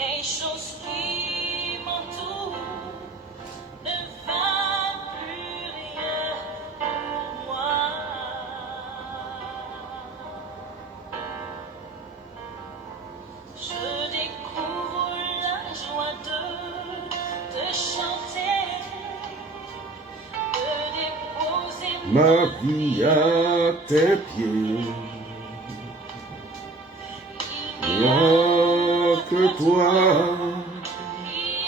les choses qui m'entourent ne valent plus rien pour moi. Je découvre la joie de chanter, de déposer Ma vie à tes pieds. Il n'y a que toi qui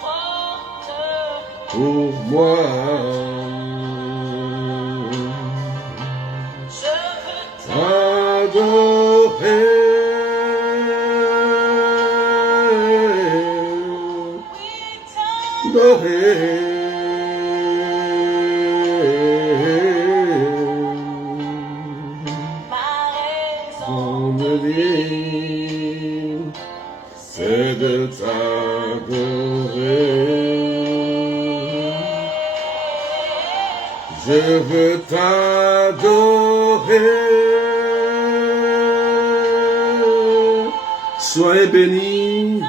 apporte. pour moi. Je veux Adorer, adorer. ma raison Mon vie, c'est de t'adorer. Je veux t'adorer. Soyez bénis.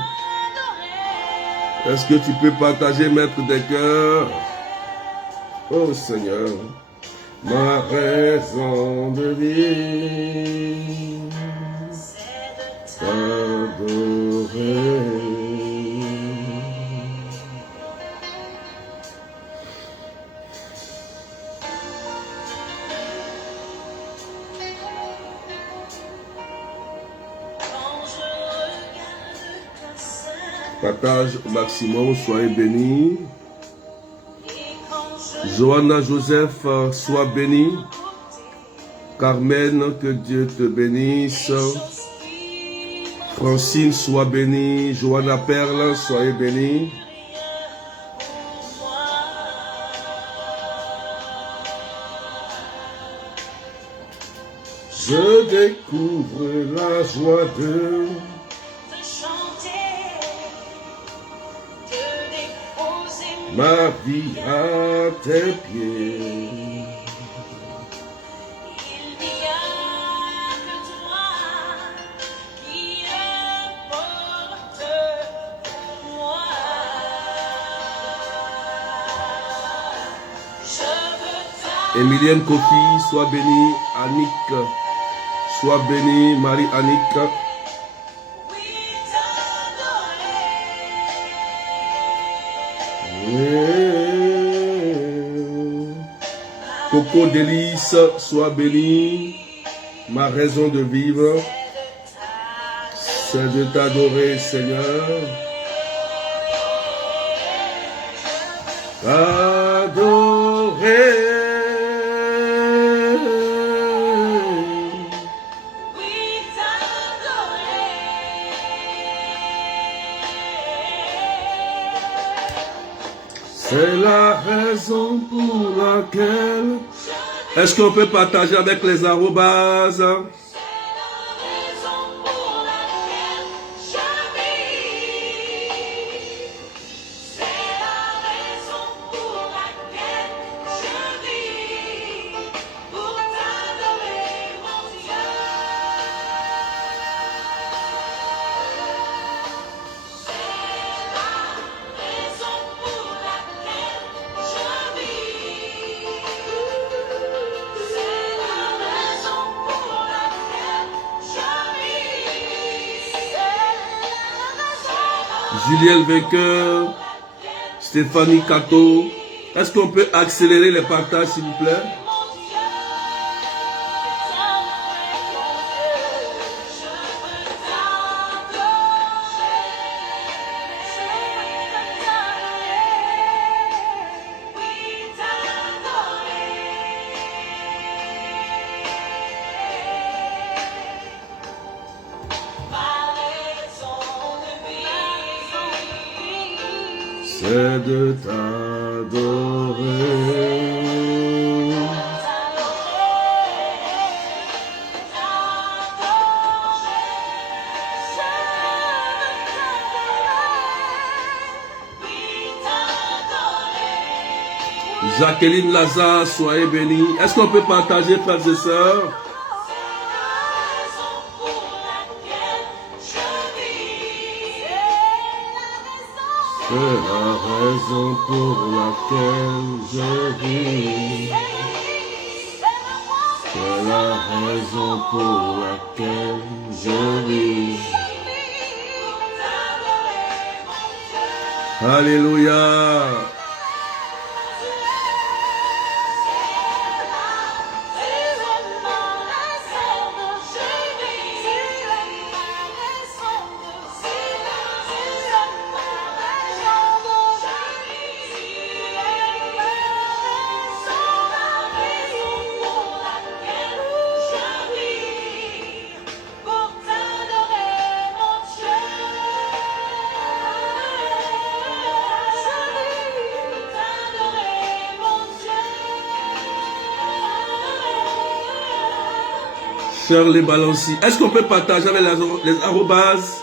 Est-ce que tu peux partager, maître des cœurs? Oh Seigneur, ma raison de vie, c'est de t'adorer. quand je regarde ta scène Partage au maximum, soyez bénis. et quand je Johanna Joseph, sois bénie. Carmen, que Dieu te bénisse. Francine, sois bénie. Johanna Perle, soyez bénie. Je découvre la joie de chanter, de déposer ma vie à tes pieds. Il n'y a que toi qui importe pour moi. Je veux Emilienne Kofi, sois bénie. Annick, sois bénie. Marie-Annick. Coco Délice, sois bénie. Ma raison de vivre, c'est de t'adorer, Seigneur. T'adorer. C'est la raison pour laquelle. Est-ce qu'on peut partager avec les arrobases? Juliel Vainqueur, Stéphanie Cato. Est-ce qu'on peut accélérer les partages, s'il vous plaît? C'est de t'adorer. Jacqueline Lazare, soyez bénie. Est-ce qu'on peut partager, frères et sœurs? C'est la raison pour laquelle je vis. C'est la raison pour laquelle je vis. Alléluia. Chers les balanciers, est-ce qu'on peut partager avec les arrobases?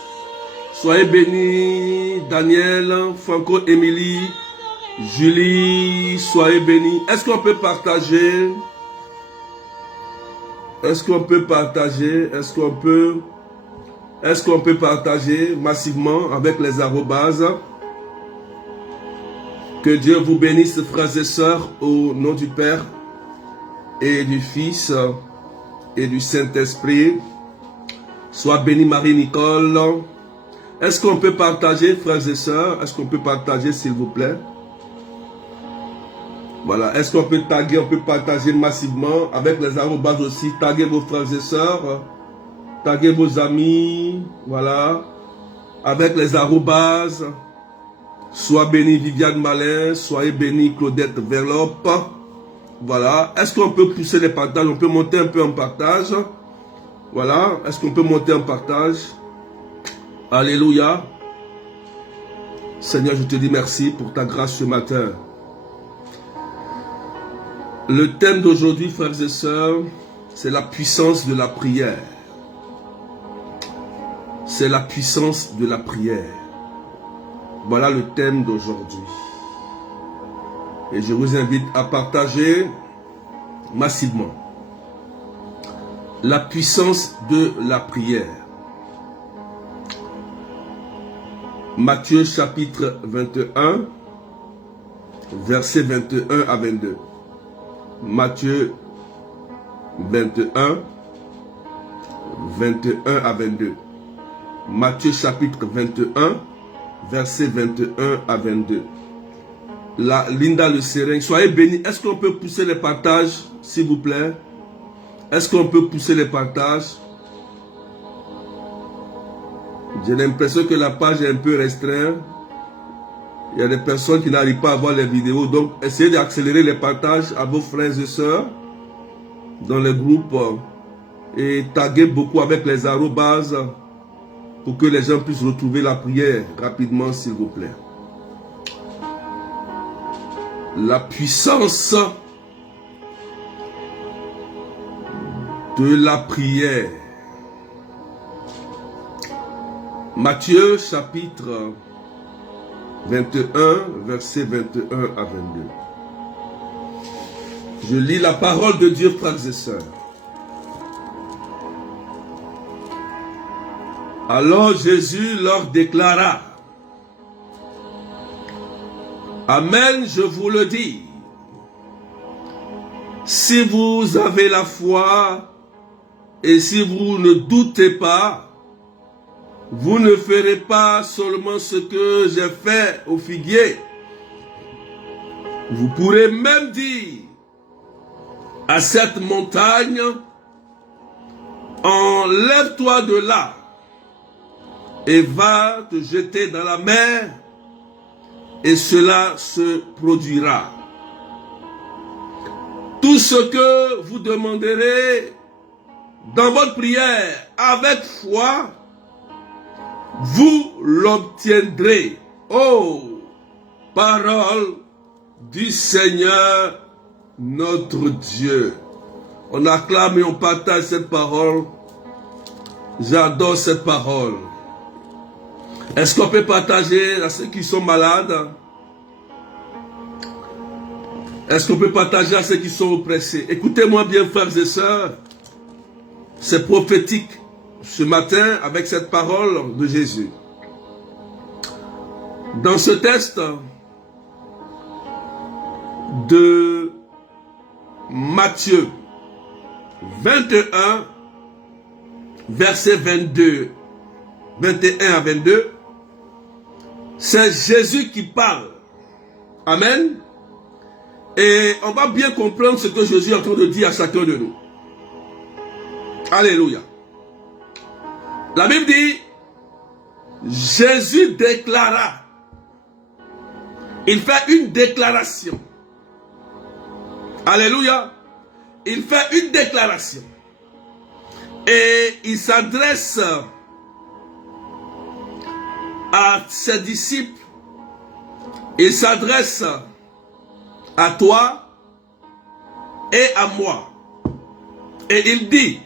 Soyez bénis, Daniel, Franco, Émilie, Julie, soyez bénis. Est-ce qu'on peut partager? Est-ce qu'on peut partager? Est-ce qu'on peut partager massivement avec les arrobases? Que Dieu vous bénisse, frères et sœurs, au nom du Père et du Fils et du Saint-Esprit. Sois béni Marie-Nicole. Est-ce qu'on peut partager, frères et sœurs? Est-ce qu'on peut partager, s'il vous plaît? Voilà. Est-ce qu'on peut taguer? On peut partager massivement avec les arrobases aussi. Taguer vos frères et sœurs. Taguer vos amis. Voilà. Avec les arrobases. Sois béni Viviane Malin. Soyez béni Claudette Verlope. Voilà. Est-ce qu'on peut pousser les partages? On peut monter un peu en partage. Voilà. Est-ce qu'on peut monter en partage? Alléluia. Seigneur, je te dis merci pour ta grâce ce matin. Le thème d'aujourd'hui, frères et sœurs, c'est la puissance de la prière. C'est la puissance de la prière. Voilà le thème d'aujourd'hui. Et je vous invite à partager massivement. La puissance de la prière. Matthieu chapitre 21, versets 21 à 22. Matthieu 21, 21 à 22. Matthieu chapitre 21, versets 21 à 22. La Linda Le Serein, soyez bénis. Est-ce qu'on peut pousser les partages, s'il vous plaît? Est-ce qu'on peut pousser les partages? J'ai l'impression que la page est un peu restreinte. Il y a des personnes qui n'arrivent pas à voir les vidéos. Donc, essayez d'accélérer les partages à vos frères et sœurs dans les groupes et taguez beaucoup avec les arrobases pour que les gens puissent retrouver la prière rapidement, s'il vous plaît. La puissance de la prière. Matthieu chapitre 21, versets 21 à 22. Je lis la parole de Dieu, frères et sœurs. Alors Jésus leur déclara: Amen, je vous le dis. Si vous avez la foi et si vous ne doutez pas, vous ne ferez pas seulement ce que j'ai fait au figuier. Vous pourrez même dire à cette montagne: enlève-toi de là et va te jeter dans la mer, et cela se produira. Tout ce que vous demanderez dans votre prière avec foi, vous l'obtiendrez. Oh, parole du Seigneur notre Dieu. On acclame et on partage cette parole. J'adore cette parole. Est-ce qu'on peut partager à ceux qui sont malades? Est-ce qu'on peut partager à ceux qui sont oppressés? Écoutez-moi bien, frères et sœurs. C'est prophétique ce matin avec cette parole de Jésus. Dans ce texte de Matthieu 21, verset 22, 21 à 22, c'est Jésus qui parle. Amen. Et on va bien comprendre ce que Jésus est en train de dire à chacun de nous. Alléluia. La Bible dit, Jésus déclara. Il fait une déclaration. Alléluia. Il fait une déclaration. Et il s'adresse à ses disciples. Il s'adresse à toi et à moi. Et il dit,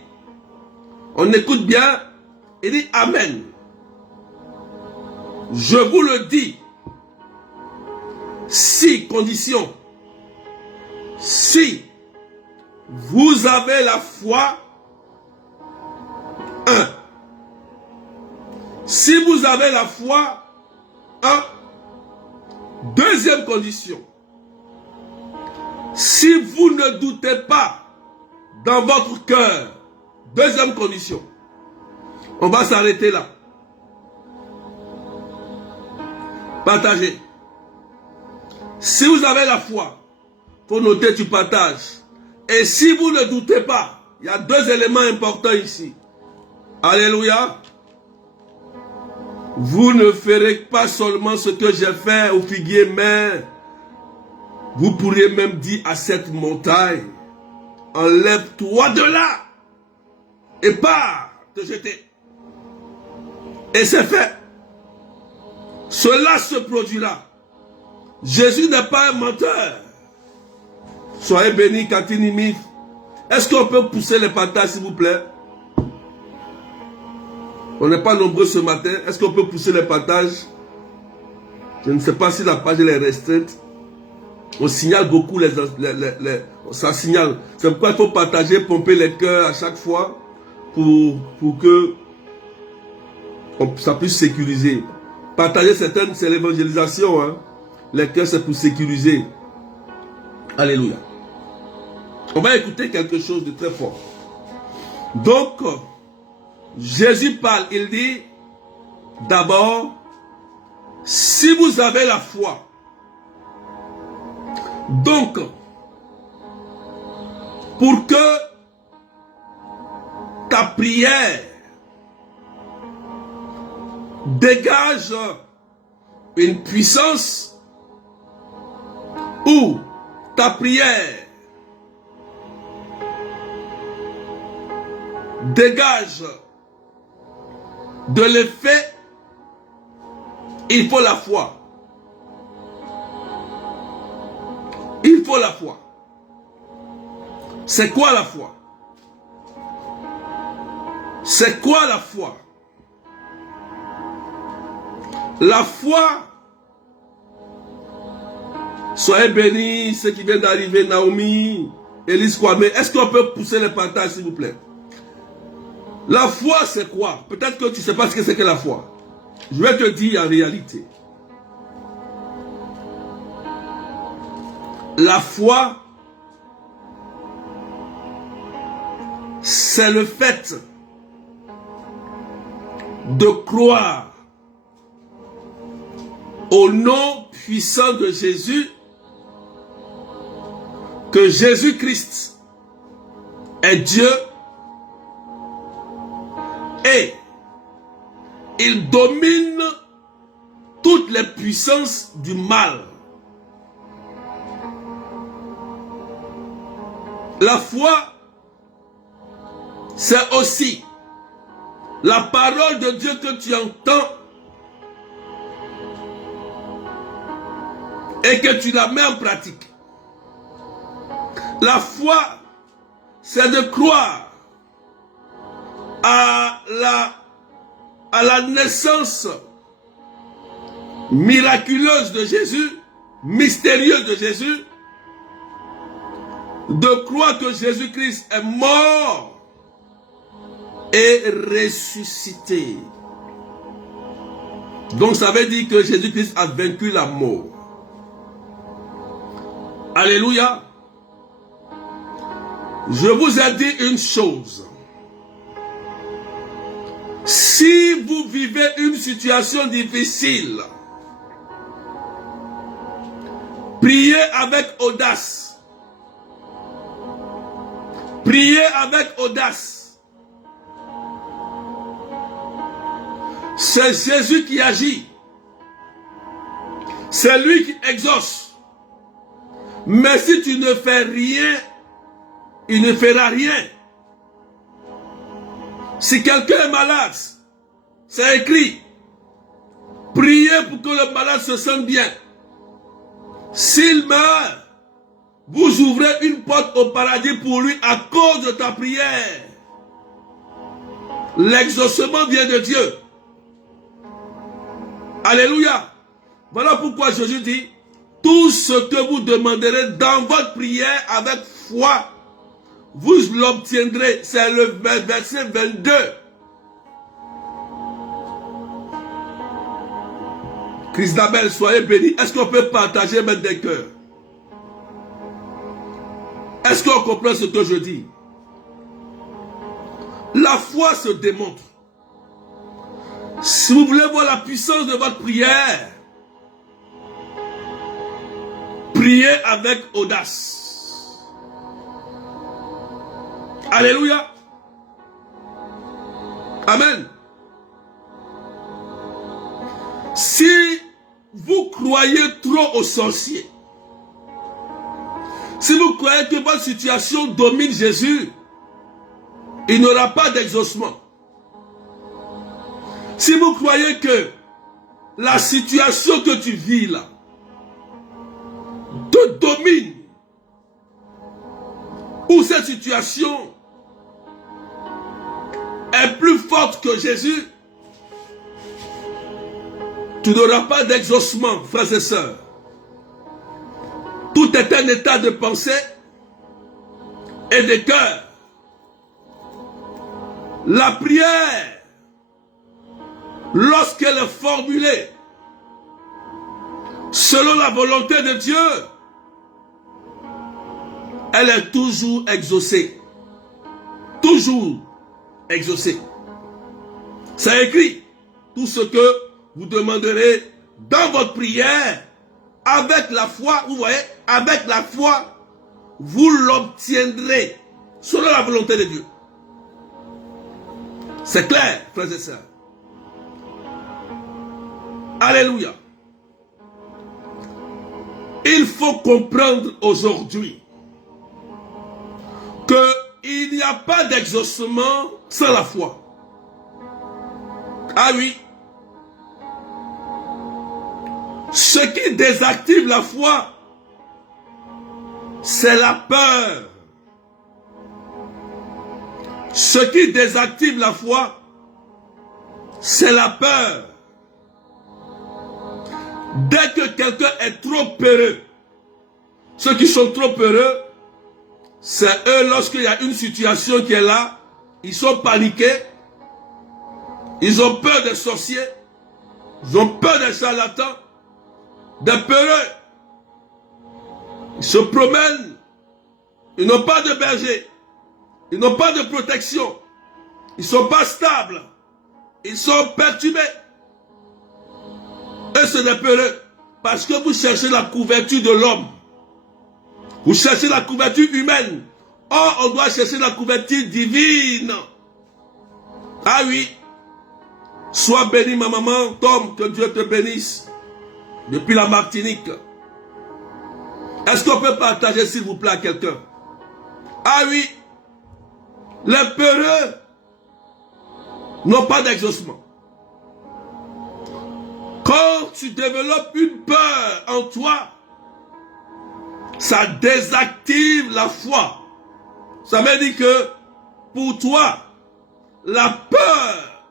on écoute bien, il dit Amen. Je vous le dis, si, condition, si vous avez la foi, un. Si vous avez la foi, un. Deuxième condition, si vous ne doutez pas dans votre cœur, deuxième condition, on va s'arrêter là. Partagez. Si vous avez la foi, il faut noter, tu partages. Et si vous ne doutez pas, il y a deux éléments importants ici. Alléluia. Vous ne ferez pas seulement ce que j'ai fait au figuier, mais vous pourriez même dire à cette montagne, enlève-toi de là et pars te jeter. Et c'est fait. Cela se produira. Jésus n'est pas un menteur. Soyez bénis, Katinimif. Est-ce qu'on peut pousser les partages, s'il vous plaît? On n'est pas nombreux ce matin. Est-ce qu'on peut pousser les partages? Je ne sais pas si la page est restreinte. On signale beaucoup ça signale. C'est pourquoi il faut partager, pomper les cœurs à chaque fois pour que ça puisse sécuriser. Partager certaines, c'est l'évangélisation. Hein. Les cœurs, c'est pour sécuriser. Alléluia. On va écouter quelque chose de très fort. Donc, Jésus parle, il dit, d'abord, si vous avez la foi, donc, pour que ta prière dégage une puissance, ou ta prière dégage de l'effet, il faut la foi. Il faut la foi. C'est quoi la foi? C'est quoi la foi? La foi, soyez bénis, ceux qui viennent d'arriver, Naomi, Élise Kwame, est-ce qu'on peut pousser les partages, s'il vous plaît? La foi, c'est quoi? Peut-être que tu ne sais pas ce que c'est que la foi. Je vais te dire en réalité. La foi, c'est le fait de croire au nom puissant de Jésus, que Jésus-Christ est Dieu et il domine toutes les puissances du mal. La foi, c'est aussi la parole de Dieu que tu entends et que tu la mets en pratique. La foi, c'est de croire à la naissance miraculeuse de Jésus, mystérieuse de Jésus, de croire que Jésus-Christ est mort et ressuscité. Donc ça veut dire que Jésus-Christ a vaincu la mort. Alléluia. Je vous ai dit une chose. Si vous vivez une situation difficile, priez avec audace. Priez avec audace. C'est Jésus qui agit. C'est lui qui exauce. Mais si tu ne fais rien, il ne fera rien. Si quelqu'un est malade, c'est écrit. Priez pour que le malade se sente bien. S'il meurt, vous ouvrez une porte au paradis pour lui à cause de ta prière. L'exaucement vient de Dieu. Alléluia. Voilà pourquoi Jésus dit, tout ce que vous demanderez dans votre prière avec foi, vous l'obtiendrez. C'est le verset 22. Christabel, soyez bénis. Est-ce qu'on peut partager même des cœurs? Est-ce qu'on comprend ce que je dis? La foi se démontre. Si vous voulez voir la puissance de votre prière, priez avec audace. Alléluia. Amen. Si vous croyez trop aux sorciers, si vous croyez que votre situation domine Jésus, il n'y aura pas d'exaucement. Si vous croyez que la situation que tu vis là te domine, ou cette situation est plus forte que Jésus, tu n'auras pas d'exaucement, frères et sœurs. Tout est un état de pensée et de cœur. La prière, lorsqu'elle est formulée selon la volonté de Dieu, elle est toujours exaucée. Toujours exaucée. C'est écrit. Tout ce que vous demanderez dans votre prière, avec la foi, vous voyez, avec la foi, vous l'obtiendrez selon la volonté de Dieu. C'est clair, frères et sœurs. Alléluia. Il faut comprendre aujourd'hui qu'il n'y a pas d'exaucement sans la foi. Ah oui. Ce qui désactive la foi, c'est la peur. Ce qui désactive la foi, c'est la peur. Dès que quelqu'un est trop peureux, ceux qui sont trop peureux, c'est eux, lorsqu'il y a une situation qui est là, ils sont paniqués, ils ont peur des sorciers, ils ont peur des charlatans, des peureux. Ils se promènent, ils n'ont pas de berger, ils n'ont pas de protection, ils ne sont pas stables, ils sont perturbés. Et c'est des peureux, parce que vous cherchez la couverture de l'homme. Vous cherchez la couverture humaine. Or, on doit chercher la couverture divine. Ah oui. Sois béni, ma maman, Tom, que Dieu te bénisse. Depuis la Martinique. Est-ce qu'on peut partager, s'il vous plaît, à quelqu'un? Ah oui. Les peureux n'ont pas d'exaucement. Quand tu développes une peur en toi, ça désactive la foi. Ça veut dire que pour toi, la peur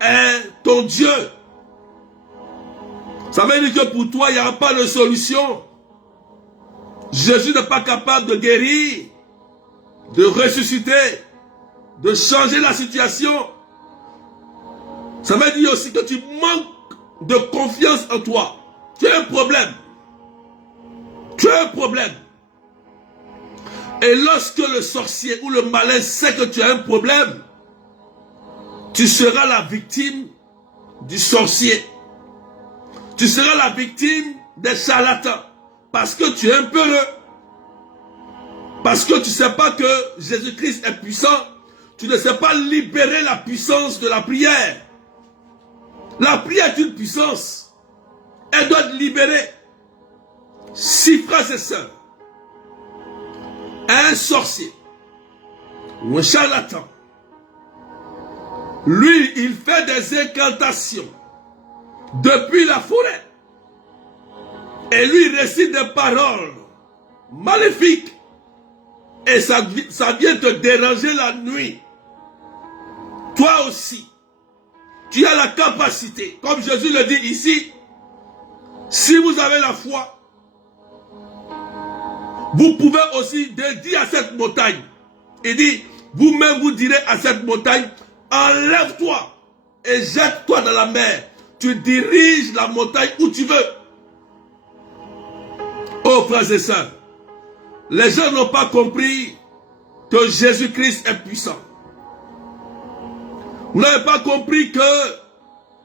est ton Dieu. Ça veut dire que pour toi, il n'y aura pas de solution. Jésus n'est pas capable de guérir, de ressusciter, de changer la situation. Ça veut dire aussi que tu manques de confiance en toi. Tu as un problème. Tu as un problème. Et lorsque le sorcier ou le malin sait que tu as un problème, tu seras la victime du sorcier. Tu seras la victime des charlatans. Parce que tu es un peureux. Parce que tu ne sais pas que Jésus-Christ est puissant. Tu ne sais pas libérer la puissance de la prière. La prière est une puissance. Elle doit être libérée. Si frères et sœurs, un sorcier ou un charlatan, lui, il fait des incantations depuis la forêt. Et lui, il récite des paroles maléfiques. Et ça vient te déranger la nuit. Toi aussi, tu as la capacité, comme Jésus le dit ici, si vous avez la foi, vous pouvez aussi dire à cette montagne, il dit, vous-même vous direz à cette montagne, enlève-toi et jette-toi dans la mer. Tu diriges la montagne où tu veux. Oh frères et sœurs, les gens n'ont pas compris que Jésus-Christ est puissant. Vous n'avez pas compris que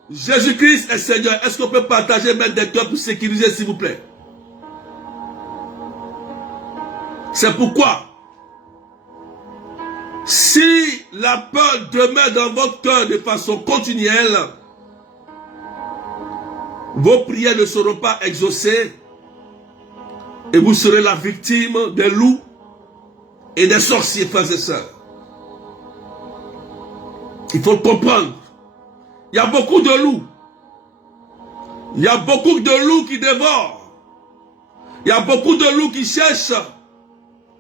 Jésus-Christ est Seigneur. Est-ce qu'on peut partager même des cœurs pour sécuriser, s'il vous plaît? C'est pourquoi, si la peur demeure dans votre cœur de façon continuelle, vos prières ne seront pas exaucées et vous serez la victime des loups et des sorciers, frères et sœurs. Il faut le comprendre. Il y a beaucoup de loups. Il y a beaucoup de loups qui dévorent. Il y a beaucoup de loups qui cherchent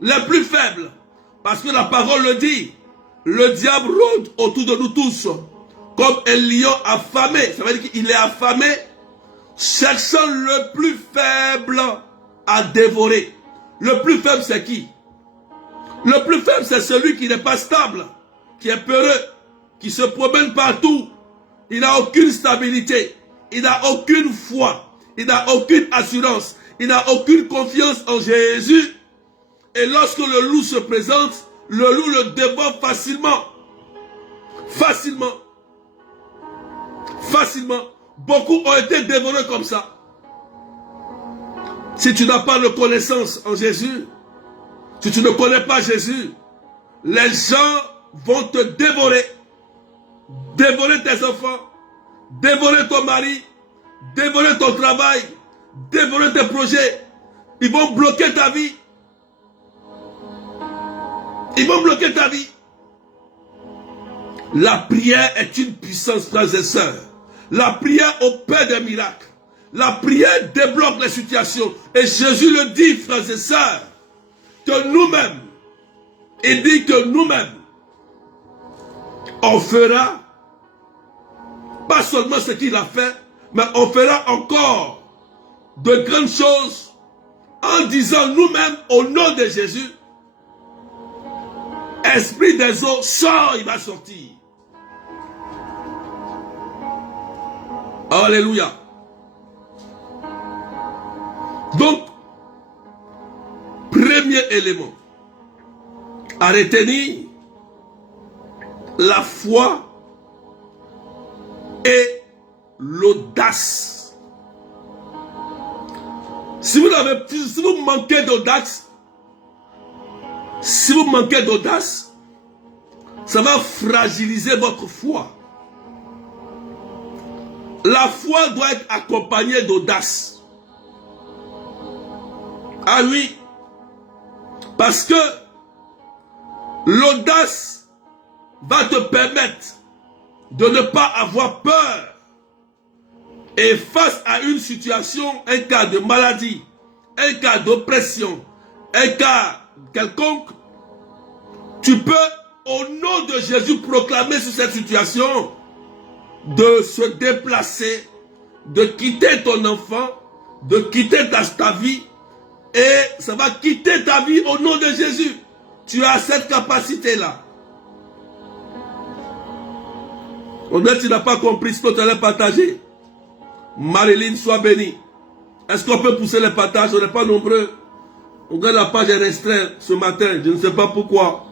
les plus faibles. Parce que la parole le dit. Le diable rôde autour de nous tous. Comme un lion affamé. Ça veut dire qu'il est affamé. Cherchant le plus faible à dévorer. Le plus faible c'est qui? Le plus faible c'est celui qui n'est pas stable. Qui est peureux. Qui se promène partout. Il n'a aucune stabilité. Il n'a aucune foi. Il n'a aucune assurance. Il n'a aucune confiance en Jésus. Et lorsque le loup se présente, le loup le dévore facilement. Facilement. Facilement. Beaucoup ont été dévorés comme ça. Si tu n'as pas de connaissance en Jésus, si tu ne connais pas Jésus, les gens vont te dévorer. Dévorer tes enfants, dévorer ton mari, dévorer ton travail, dévorer tes projets. Ils vont bloquer ta vie. Ils vont bloquer ta vie. La prière est une puissance, frères et sœurs. La prière opère des miracles. La prière débloque les situations. Et Jésus le dit, frères et sœurs, que nous-mêmes, il dit que nous-mêmes, on fera pas seulement ce qu'il a fait, mais on fera encore de grandes choses en disant nous-mêmes au nom de Jésus, esprit des eaux, sort, il va sortir. Alléluia. Donc, premier élément à retenir, la foi et l'audace. Si vous manquez d'audace, ça va fragiliser votre foi. La foi doit être accompagnée d'audace. Ah oui, parce que l'audace va te permettre de ne pas avoir peur. Et face à une situation, un cas de maladie, un cas d'oppression, un cas quelconque, tu peux, au nom de Jésus, proclamer sur cette situation de se déplacer, de quitter ton enfant, de quitter ta vie, et ça va quitter ta vie au nom de Jésus. Tu as cette capacité-là. On dirait que tu n'as pas compris ce que tu allais partager. Marilyn, sois bénie. Est-ce qu'on peut pousser les partages? On n'est pas nombreux. On regarde la page est restreinte ce matin. Je ne sais pas pourquoi.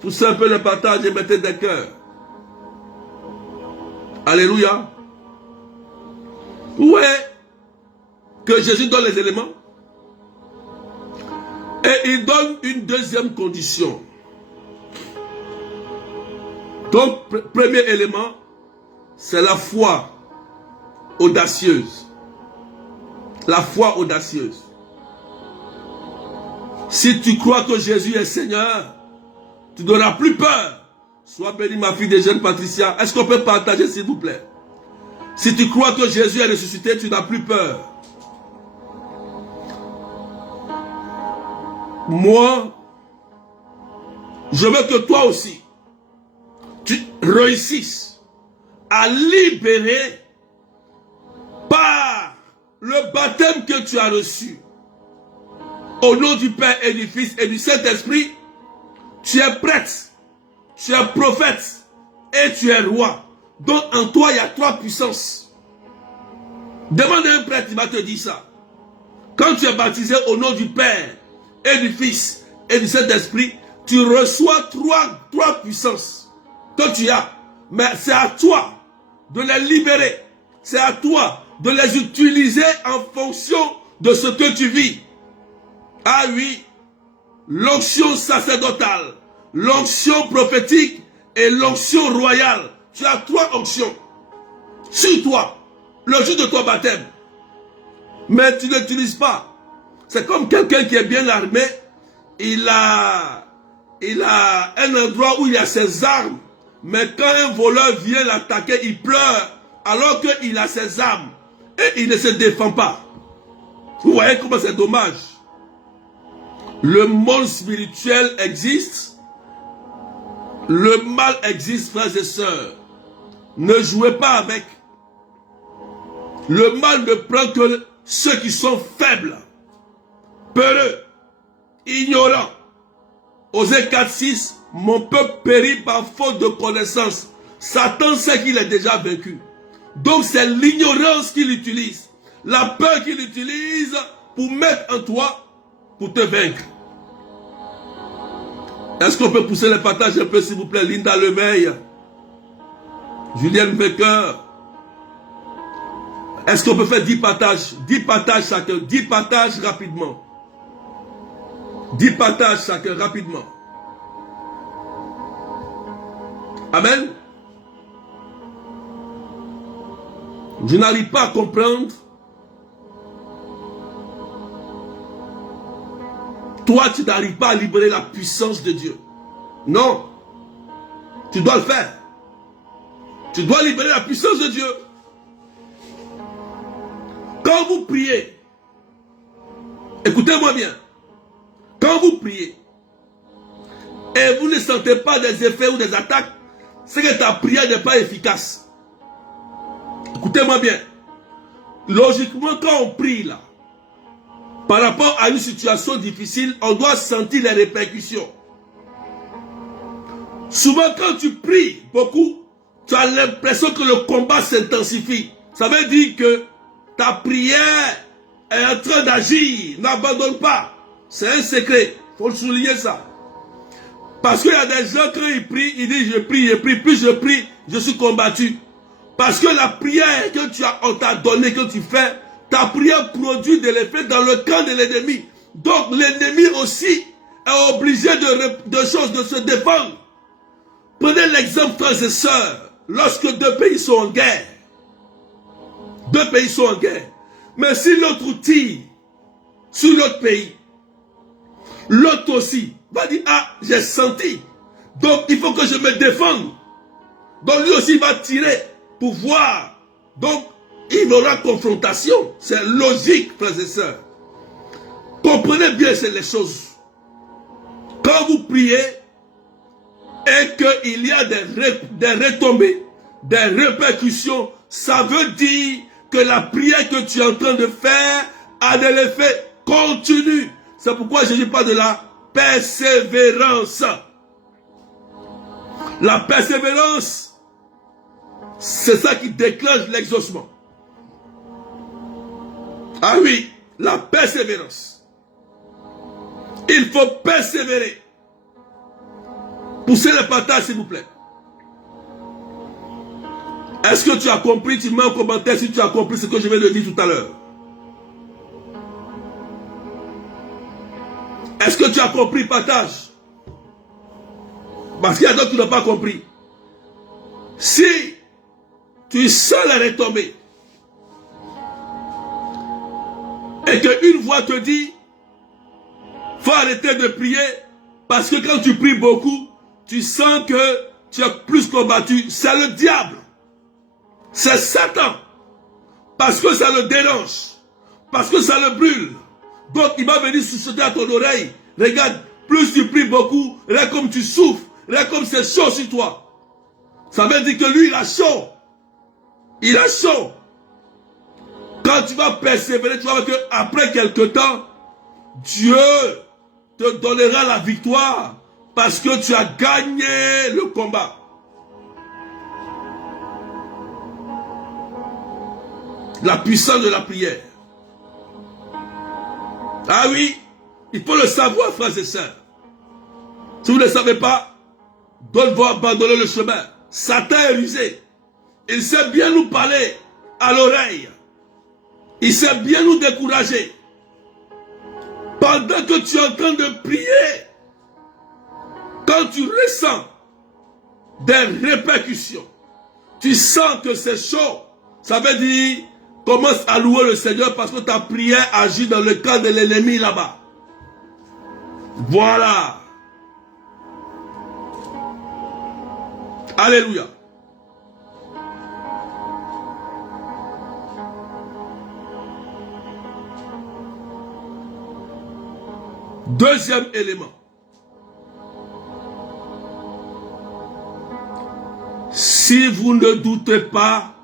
Poussez un peu les partages et mettez des cœurs. Alléluia. Où est que Jésus donne les éléments? Et il donne une deuxième condition. Donc, premier élément, c'est la foi audacieuse. La foi audacieuse. Si tu crois que Jésus est Seigneur, tu n'auras plus peur. Sois bénie, ma fille des jeunes Patricia. Est-ce qu'on peut partager, s'il vous plaît? Si tu crois que Jésus est ressuscité, tu n'as plus peur. Moi, je veux que toi aussi, tu réussisses à libérer par le baptême que tu as reçu. Au nom du Père et du Fils et du Saint-Esprit, tu es prêtre, tu es prophète et tu es roi. Donc en toi, il y a trois puissances. Demande à un prêtre, il va te dire ça. Quand tu es baptisé au nom du Père et du Fils et du Saint-Esprit, tu reçois trois puissances que tu as. Mais c'est à toi de les libérer. C'est à toi de les utiliser en fonction de ce que tu vis. Ah oui, l'onction sacerdotale, l'onction prophétique et l'onction royale. Tu as trois onctions sur toi, le jour de ton baptême. Mais tu n'utilises pas. C'est comme quelqu'un qui est bien armé, il a un endroit où il a ses armes. Mais quand un voleur vient l'attaquer, il pleure alors qu'il a ses armes. Et il ne se défend pas. Vous voyez comment c'est dommage. Le monde spirituel existe. Le mal existe, frères et sœurs. Ne jouez pas avec. Le mal ne prend que ceux qui sont faibles, peureux, ignorants. Osée 4:6, mon peuple périt par faute de connaissance. Satan sait qu'il est déjà vaincu. Donc c'est l'ignorance qu'il utilise, la peur qu'il utilise pour mettre en toi, pour te vaincre. Est-ce qu'on peut pousser les partages un peu, s'il vous plaît? Linda Leveille, Julienne Becker. Est-ce qu'on peut faire 10 partages? 10 partages chacun. 10 partages rapidement. 10 partages chacun rapidement. Amen. Je n'arrive pas à comprendre. Toi, tu n'arrives pas à libérer la puissance de Dieu. Non. Tu dois le faire. Tu dois libérer la puissance de Dieu. Quand vous priez, écoutez-moi bien. Quand vous priez et vous ne sentez pas des effets ou des attaques, c'est que ta prière n'est pas efficace. Écoutez-moi bien. Logiquement, quand on prie là, par rapport à une situation difficile, on doit sentir les répercussions. Souvent, quand tu pries beaucoup, tu as l'impression que le combat s'intensifie. Ça veut dire que ta prière est en train d'agir. N'abandonne pas. C'est un secret. Il faut souligner ça. Parce qu'il y a des gens, quand ils prient, ils disent je prie. Plus je prie, je suis combattu. Parce que la prière que on t'a donnée, que tu fais, ta prière produit de l'effet dans le camp de l'ennemi. Donc l'ennemi aussi est obligé de se défendre. Prenez l'exemple, frères et sœurs, lorsque deux pays sont en guerre. Deux pays sont en guerre. Mais si l'autre tire sur l'autre pays, l'autre aussi va dire, ah, j'ai senti. Donc il faut que je me défende. Donc lui aussi va tirer pour voir. Donc il y aura confrontation. C'est logique, frères et sœurs. Comprenez bien les choses. Quand vous priez et qu'il y a des retombées, des répercussions, ça veut dire que la prière que tu es en train de faire a de l'effet continu. C'est pourquoi je parle de la persévérance. La persévérance, c'est ça qui déclenche l'exaucement. Ah oui, la persévérance. Il faut persévérer. Poussez le partage, s'il vous plaît. Est-ce que tu as compris? Tu mets un commentaire si tu as compris ce que je viens de dire tout à l'heure. Est-ce que tu as compris? Partage. Parce qu'il y a d'autres qui n'ont pas compris. Si tu sens les retombées et qu'une voix te dit faut arrêter de prier parce que quand tu pries beaucoup, tu sens que tu as plus combattu, c'est le diable. C'est Satan. Parce que ça le dérange. Parce que ça le brûle. Donc il va venir chuchoter à ton oreille. Regarde, plus tu pries beaucoup, regarde comme tu souffres, regarde comme c'est chaud sur toi. Ça veut dire que lui, il a chaud. Il a chaud. Quand tu vas persévérer, tu vas voir qu'après quelque temps, Dieu te donnera la victoire parce que tu as gagné le combat. La puissance de la prière. Ah oui, il faut le savoir, frères et sœurs. Si vous ne le savez pas, d'autres vont abandonner le chemin. Satan est rusé. Il sait bien nous parler à l'oreille. Il sait bien nous décourager. Pendant que tu es en train de prier, quand tu ressens des répercussions, tu sens que c'est chaud, ça veut dire commence à louer le Seigneur parce que ta prière agit dans le camp de l'ennemi là-bas. Voilà. Alléluia. Deuxième élément. Si vous ne doutez pas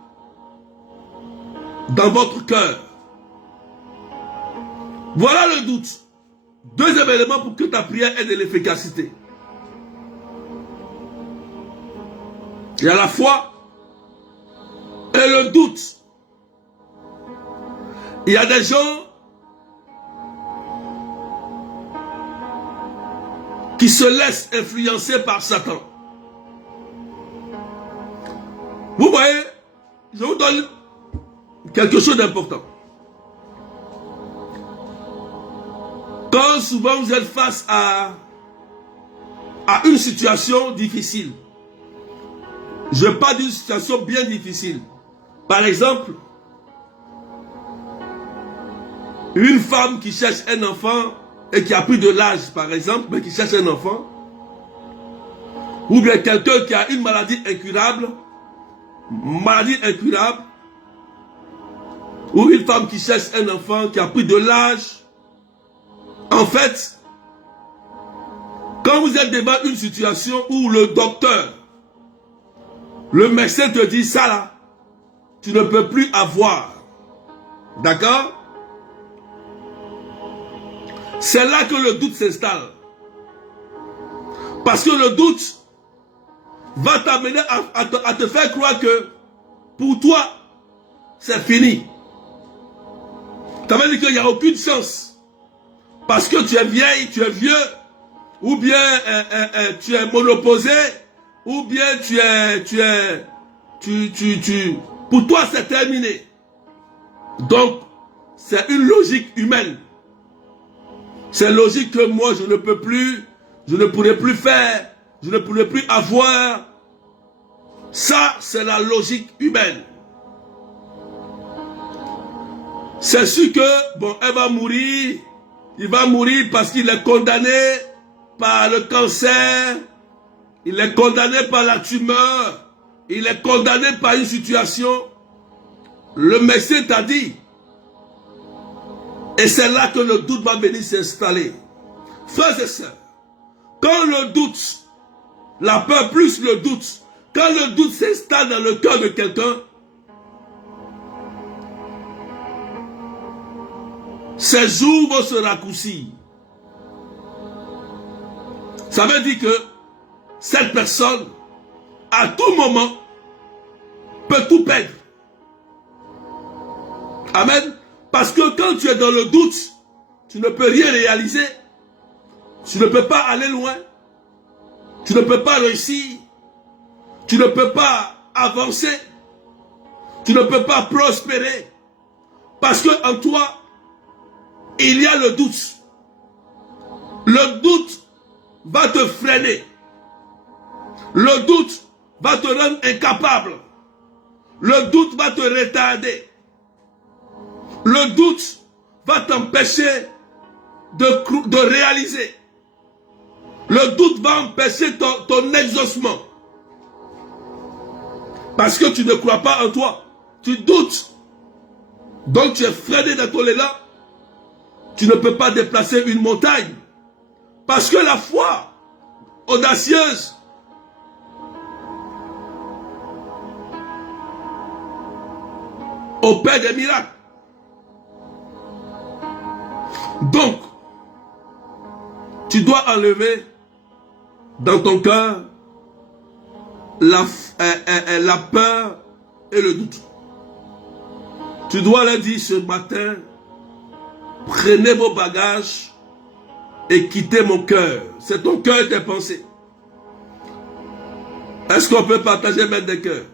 dans votre cœur, voilà le doute. Deuxième élément pour que ta prière ait de l'efficacité. Il y a la foi et le doute. Il y a des gens qui se laissent influencer par Satan. Vous voyez, je vous donne quelque chose d'important. Quand souvent vous êtes face à une situation difficile, je parle d'une situation bien difficile. Par exemple, une femme qui cherche un enfant et qui a pris de l'âge, par exemple, mais qui cherche un enfant, ou bien quelqu'un qui a une maladie incurable, ou une femme qui cherche un enfant qui a pris de l'âge. En fait, quand vous êtes devant une situation où le docteur, le médecin te dit ça là, tu ne peux plus avoir. D'accord? C'est là que le doute s'installe. Parce que le doute va t'amener à te faire croire que pour toi, c'est fini. Ça veut dire qu'il n'y a aucune chance. Parce que tu es vieille, tu es vieux, ou bien tu es monoposé, ou bien pour toi c'est terminé. Donc, c'est une logique humaine. C'est logique que moi je ne peux plus, je ne pourrai plus faire, je ne pourrai plus avoir. Ça, c'est la logique humaine. C'est sûr que, bon, elle va mourir. Il va mourir parce qu'il est condamné par le cancer. Il est condamné par la tumeur. Il est condamné par une situation. Le médecin t'a dit. Et c'est là que le doute va venir s'installer. Frères et sœurs, quand le doute, la peur plus le doute, quand le doute s'installe dans le cœur de quelqu'un, ces jours vont se raccourcir. Ça veut dire que cette personne, à tout moment, peut tout perdre. Amen. Parce que quand tu es dans le doute, tu ne peux rien réaliser. Tu ne peux pas aller loin. Tu ne peux pas réussir. Tu ne peux pas avancer. Tu ne peux pas prospérer. Parce que en toi, il y a le doute. Le doute va te freiner. Le doute va te rendre incapable. Le doute va te retarder. Le doute va t'empêcher de réaliser. Le doute va empêcher ton exaucement. Parce que tu ne crois pas en toi. Tu doutes. Donc tu es freiné dans ton élan. Tu ne peux pas déplacer une montagne. Parce que la foi audacieuse opère des miracles. Donc, tu dois enlever dans ton cœur la peur et le doute. Tu dois leur dire ce matin, prenez vos bagages et quittez mon cœur. C'est ton cœur et tes pensées. Est-ce qu'on peut partager même des cœurs?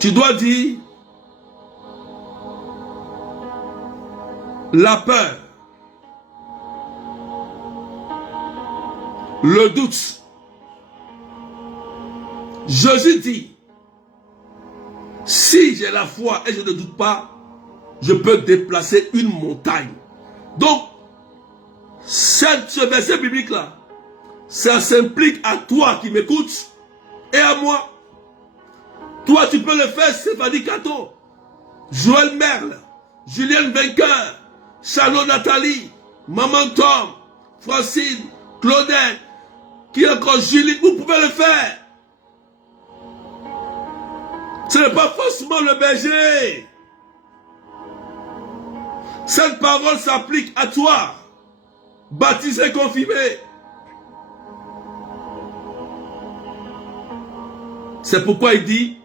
Tu dois dire la peur, le doute. Jésus dit, si j'ai la foi et je ne doute pas, je peux déplacer une montagne. Donc, ce verset biblique-là, ça s'implique à toi qui m'écoutes et à moi. Toi, tu peux le faire, Stéphanie Cato, Joël Merle, Julienne Vainqueur, Charlotte Nathalie, Maman Tom, Francine, Claudette, qui est encore Julie, vous pouvez le faire. Ce n'est pas forcément le berger. Cette parole s'applique à toi, baptisé, confirmé. C'est pourquoi il dit,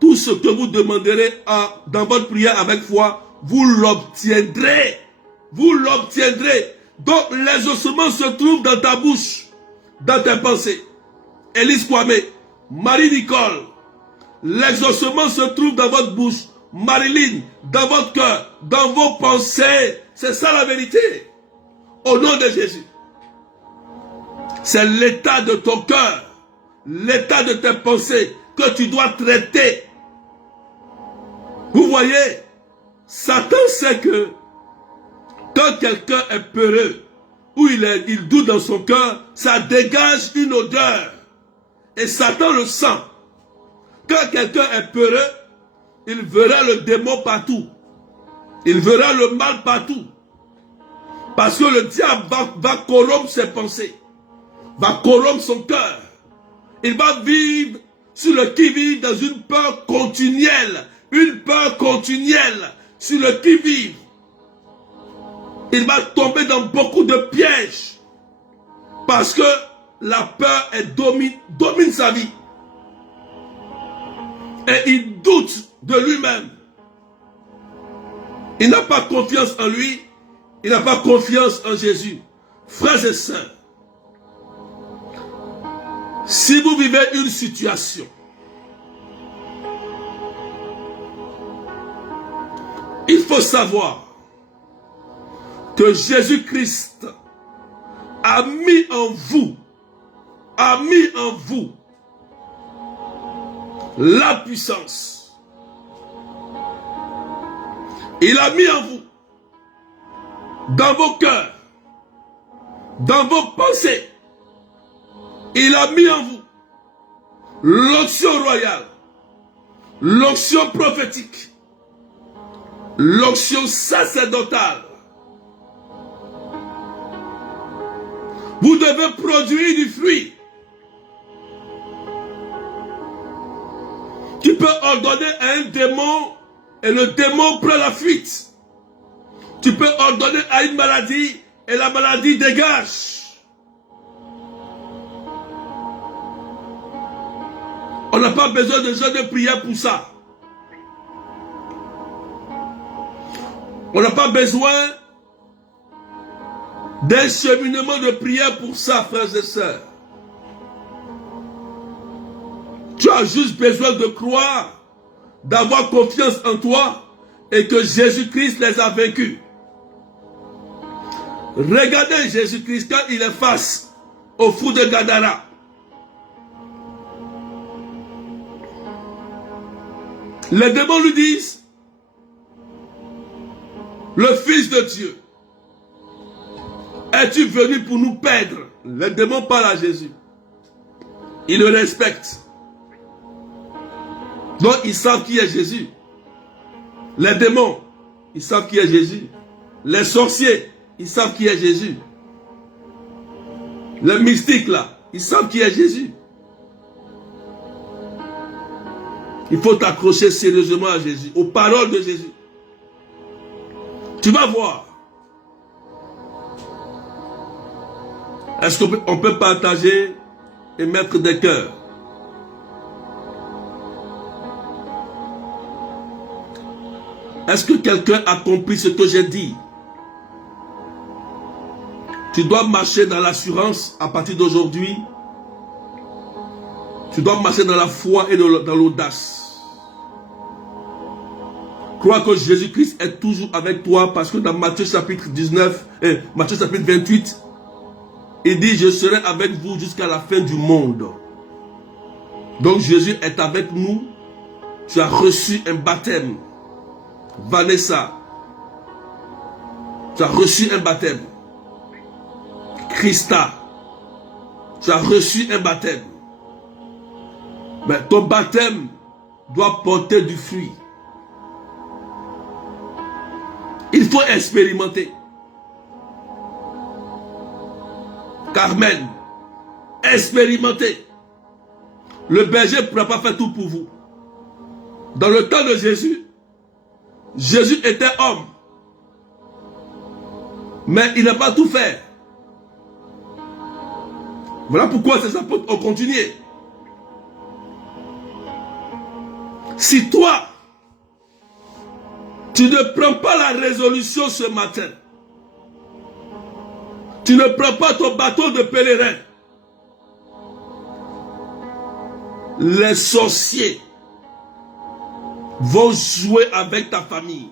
tout ce que vous demanderez dans votre prière avec foi, vous l'obtiendrez. Vous l'obtiendrez. Donc l'exaucement se trouve dans ta bouche, dans tes pensées. Élise Kwame, Marie-Nicole, l'exaucement se trouve dans votre bouche. Marilyn, dans votre cœur, dans vos pensées. C'est ça la vérité. Au nom de Jésus. C'est l'état de ton cœur, l'état de tes pensées que tu dois traiter. Vous voyez, Satan sait que quand quelqu'un est peureux, ou il doute dans son cœur, ça dégage une odeur. Et Satan le sent. Quand quelqu'un est peureux, il verra le démon partout. Il verra le mal partout. Parce que le diable va corrompre ses pensées. Va corrompre son cœur. Il va vivre sur le qui-vive dans une peur continuelle. Une peur continuelle sur le qui-vive. Il va tomber dans beaucoup de pièges. Parce que la peur domine sa vie. Et il doute de lui-même. Il n'a pas confiance en lui. Il n'a pas confiance en Jésus. Frères et sœurs, si vous vivez une situation, il faut savoir que Jésus-Christ a mis en vous la puissance. Il a mis en vous, dans vos cœurs, dans vos pensées, il a mis en vous l'onction royale, l'onction prophétique, l'onction sacerdotale. Vous devez produire du fruit. Tu peux ordonner à un démon et le démon prend la fuite. Tu peux ordonner à une maladie et la maladie dégage. On n'a pas besoin de gens de prière pour ça. On n'a pas besoin d'un cheminement de prière pour ça, frères et sœurs. Tu as juste besoin de croire, d'avoir confiance en toi et que Jésus-Christ les a vaincus. Regardez Jésus-Christ quand il est face au fou de Gadara. Les démons lui disent, le Fils de Dieu, es-tu venu pour nous perdre? Les démons parlent à Jésus. Ils le respectent. Donc ils savent qui est Jésus. Les démons, ils savent qui est Jésus. Les sorciers, ils savent qui est Jésus. Les mystiques là, ils savent qui est Jésus. Il faut t'accrocher sérieusement à Jésus, aux paroles de Jésus. Tu vas voir. Est-ce qu'on peut partager et mettre des cœurs? Est-ce que quelqu'un a compris ce que j'ai dit? Tu dois marcher dans l'assurance à partir d'aujourd'hui. Tu dois marcher dans la foi et dans l'audace. Crois que Jésus-Christ est toujours avec toi parce que dans Matthieu chapitre 19, Matthieu chapitre 28, il dit, je serai avec vous jusqu'à la fin du monde. Donc Jésus est avec nous. Tu as reçu un baptême. Vanessa, tu as reçu un baptême. Christa, tu as reçu un baptême. Mais ton baptême doit porter du fruit. Il faut expérimenter. Carmen, expérimentez. Le berger ne pourra pas faire tout pour vous. Dans le temps de Jésus, Jésus était homme. Mais il n'a pas tout fait. Voilà pourquoi ces apôtres ont continué. Si toi, tu ne prends pas la résolution ce matin, tu ne prends pas ton bâton de pèlerin, les sorciers vont jouer avec ta famille.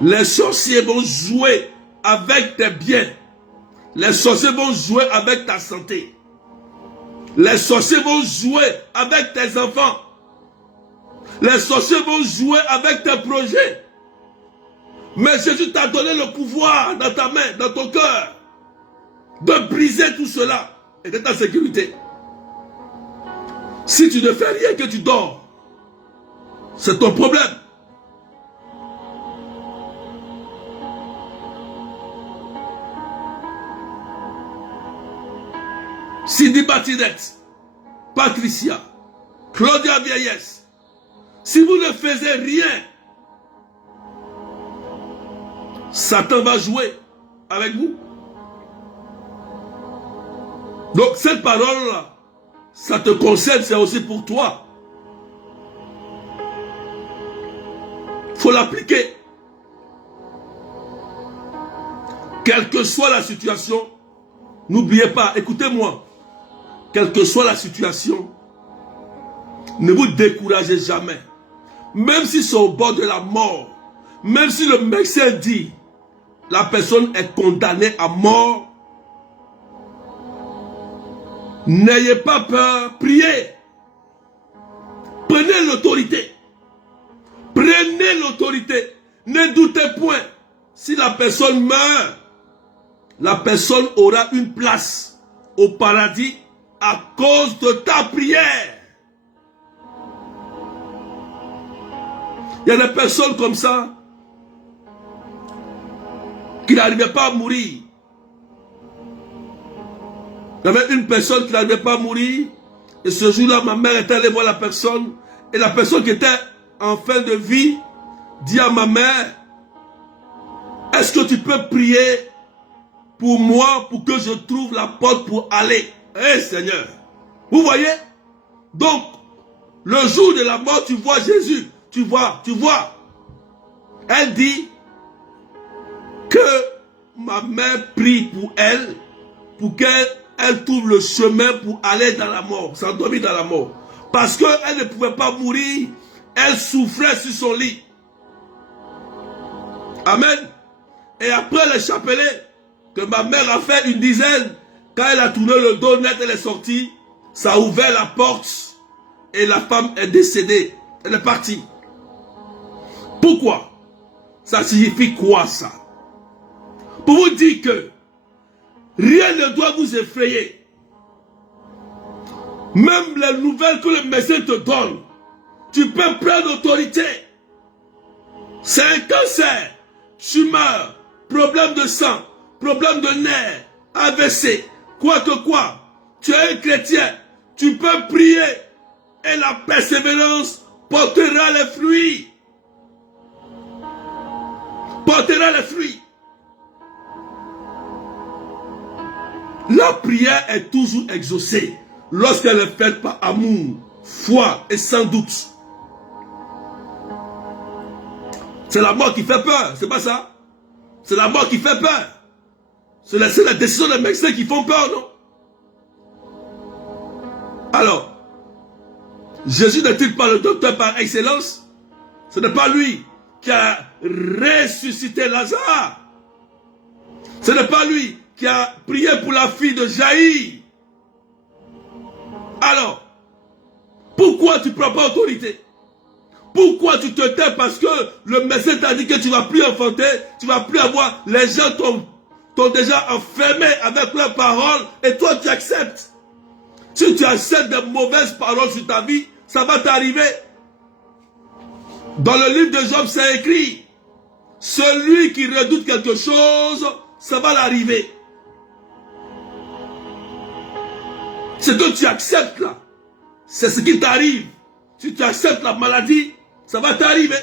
Les sorciers vont jouer avec tes biens. Les sorciers vont jouer avec ta santé. Les sorciers vont jouer avec tes enfants. Les sorciers vont jouer avec tes projets. Mais Jésus t'a donné le pouvoir dans ta main, dans ton cœur, de briser tout cela et d'être en sécurité. Si tu ne fais rien que tu dors, c'est ton problème. Cindy Batinette, Patricia, Claudia Vieillesse, si vous ne faisiez rien, Satan va jouer avec vous. Donc cette parole-là, ça te concerne, c'est aussi pour toi. Il faut l'appliquer. Quelle que soit la situation, n'oubliez pas, écoutez-moi, quelle que soit la situation, ne vous découragez jamais. Même si c'est au bord de la mort, même si le médecin dit, la personne est condamnée à mort, n'ayez pas peur, priez. Prenez l'autorité. Prenez l'autorité. Ne doutez point. Si la personne meurt, la personne aura une place au paradis à cause de ta prière. Il y a des personnes comme ça qui n'arrivaient pas à mourir. Il y avait une personne qui n'arrivait pas à mourir. Et ce jour-là, ma mère est allée voir la personne. Et la personne qui était en fin de vie dit à ma mère, est-ce que tu peux prier pour moi, pour que je trouve la porte pour aller? Eh Seigneur, vous voyez? Donc, le jour de la mort, tu vois Jésus. Tu vois. Elle dit, que ma mère prie pour elle, pour qu'elle trouve le chemin pour aller dans la mort, s'endormir dans la mort. Parce qu'elle ne pouvait pas mourir, elle souffrait sur son lit. Amen. Et après le chapelet, que ma mère a fait une dizaine, quand elle a tourné le dos net, elle est sortie, ça a ouvert la porte et la femme est décédée. Elle est partie. Pourquoi? Ça signifie quoi ça? Pour vous dire que rien ne doit vous effrayer. Même les nouvelles que le médecin te donne, tu peux prendre autorité. C'est un cancer, tumeur, problème de sang, problème de nerfs, AVC, quoi que quoi. Tu es un chrétien, tu peux prier et la persévérance portera les fruits. Portera les fruits. La prière est toujours exaucée lorsqu'elle est faite par amour, foi et sans doute. C'est la mort qui fait peur, c'est pas ça? C'est la mort qui fait peur. C'est la décision des médecins qui font peur, non? Alors, Jésus n'est-il pas le docteur par excellence? Ce n'est pas lui qui a ressuscité Lazare. Ce n'est pas lui qui a prié pour la fille de Jaïr. Alors, pourquoi tu ne prends pas autorité? Pourquoi tu te tais? Parce que le médecin t'a dit que tu ne vas plus enfanter, tu ne vas plus avoir. Les gens t'ont déjà enfermé avec leurs paroles et toi tu acceptes. Si tu acceptes de mauvaises paroles sur ta vie, ça va t'arriver. Dans le livre de Job, c'est écrit, celui qui redoute quelque chose, ça va l'arriver. Ce que tu acceptes là, c'est ce qui t'arrive. Si tu acceptes la maladie, ça va t'arriver.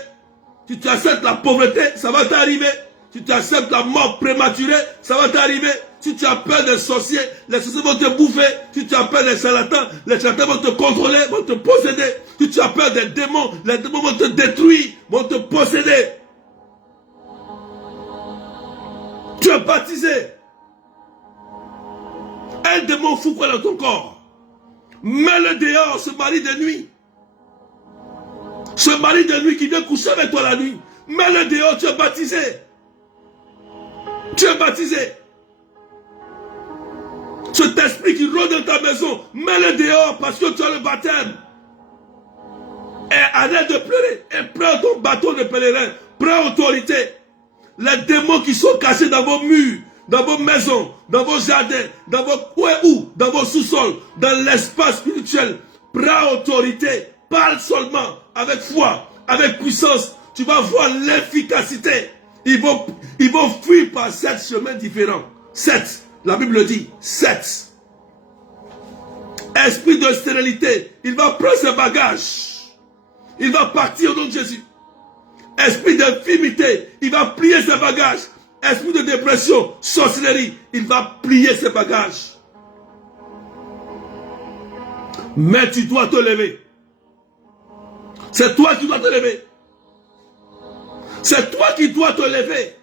Si tu acceptes la pauvreté, ça va t'arriver. Si tu acceptes la mort prématurée, ça va t'arriver. Si tu as peur des sorciers, les sorciers vont te bouffer. Si tu as peur des charlatans, les charlatans vont te contrôler, vont te posséder. Si tu as peur des démons, les démons vont te détruire, vont te posséder. Tu es baptisé. Un démon fou quoi dans ton corps. Mets-le dehors, ce mari de nuit. Ce mari de nuit qui vient coucher avec toi la nuit. Mets-le dehors, tu es baptisé. Tu es baptisé. Cet esprit qui rôde dans ta maison, mets-le dehors parce que tu as le baptême. Et arrête de pleurer. Et prends ton bâton de pèlerin. Prends autorité. Les démons qui sont cachés dans vos murs, dans vos maisons, dans vos jardins, dans vos coins ou dans vos sous-sols, dans l'espace spirituel, prends autorité. Parle seulement avec foi, avec puissance. Tu vas voir l'efficacité. Ils vont fuir par 7 chemins différents. 7. La Bible dit 7. Esprit de stérilité, il va prendre ses bagages. Il va partir au nom de Jésus. Esprit d'infimité, il va plier ses bagages. Esprit de dépression, sorcellerie, il va plier ses bagages. Mais tu dois te lever. C'est toi qui dois te lever. C'est toi qui dois te lever.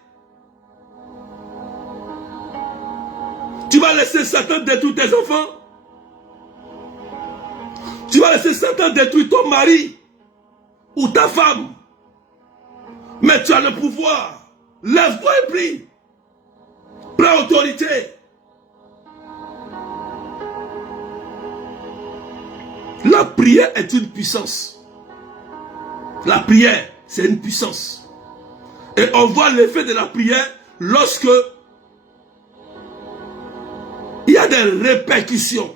Tu vas laisser Satan détruire tes enfants. Tu vas laisser Satan détruire ton mari ou ta femme. Mais tu as le pouvoir. Lève-toi et prie. Prends autorité. La prière est une puissance. La prière, c'est une puissance. Et on voit l'effet de la prière lorsque il y a des répercussions.